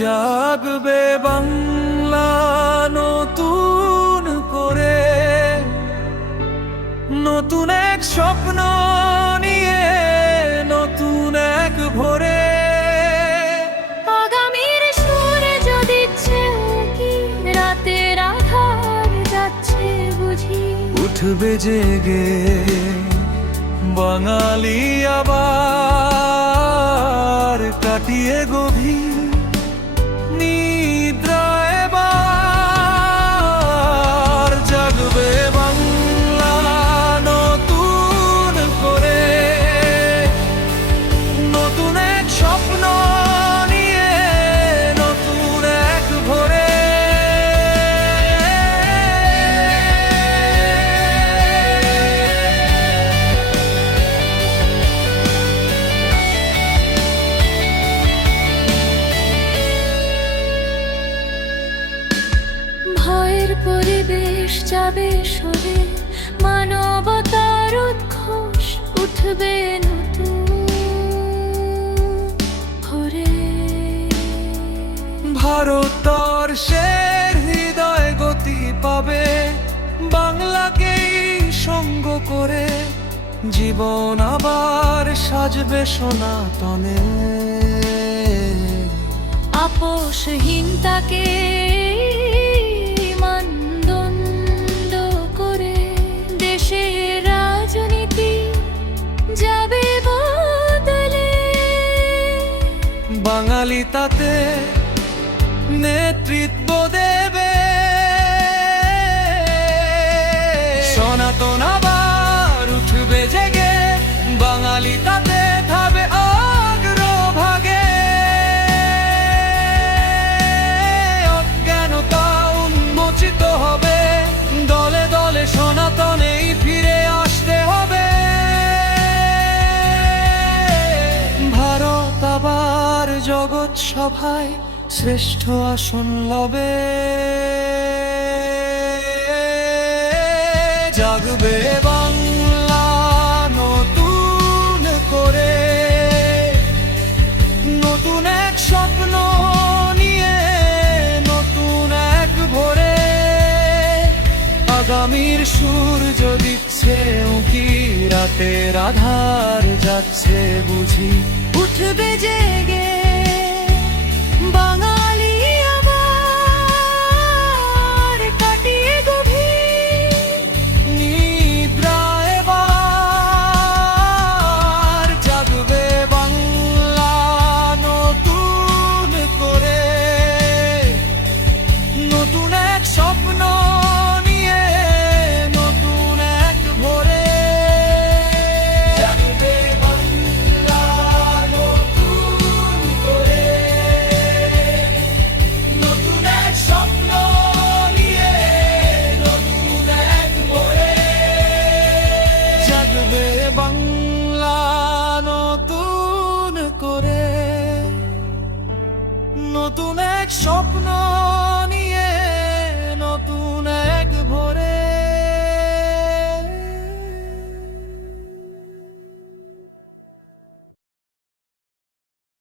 জাগবে বাংলা নতুন করে, নতুন এক স্বপ্ন নিয়ে, নতুন এক ভোরে। আগামীর সূর্য দিচ্ছে কি রাতের আধার যাচ্ছে বুঝি, উঠবে জেগে বাঙালি আবার, কাটিয়ে গভীর নিদ্রায় এবার। জাগবে বাংলা নতুন করে, নতুন এক স্বপ্ন নিয়ে, নতুন এক ভোরে। ভয়ের পরিবেশ যাবে সরে, মানবতার উদ্ঘোষ উঠবে নতুন ভোরে। ভারতবর্ষের হৃদয় গতি পাবে বাংলাকেই সঙ্গ করে, জীবন আবার সাজবে সনাতনে। আপোষহীনতাকে মানদণ্ড করে, দেশের রাজনীতি যাবে বদলে। বাঙালি তাতে নেতৃত্ব দেবে, সনাতন আবার উঠবে জেগে, বাঙালি তাতে থাকবে অগ্রভাগে। অজ্ঞানতা উন্মোচিত হবে, দলে দলে সনাতনেই ফিরে আসতে হবে। ভারত আবার জগৎ সভায় শ্রেষ্ঠ আসন লবে। জাগবে বাংলা নতুন করে, নতুন এক স্বপ্ন নিয়ে, নতুন এক ভোরে। আগামীর সূর্য দিচ্ছে উঁকি, রাতের আধার যাচ্ছে বুঝি, উঠবে জেগে বাঙালি আবার, কাটিয়ে গভীর নিদ্রায় এবার। জাগবে বাংলা নতুন করে, নতুন এক স্বপ্ন নিয়ে, নতুন এক ভোরে। জাগবে বাংলা নতুন করে, নতুন এক স্বপ্ন নিয়ে, নতুন এক ভোরে। জাগবে বাংলা নতুন করে, নতুন এক স্বপ্ন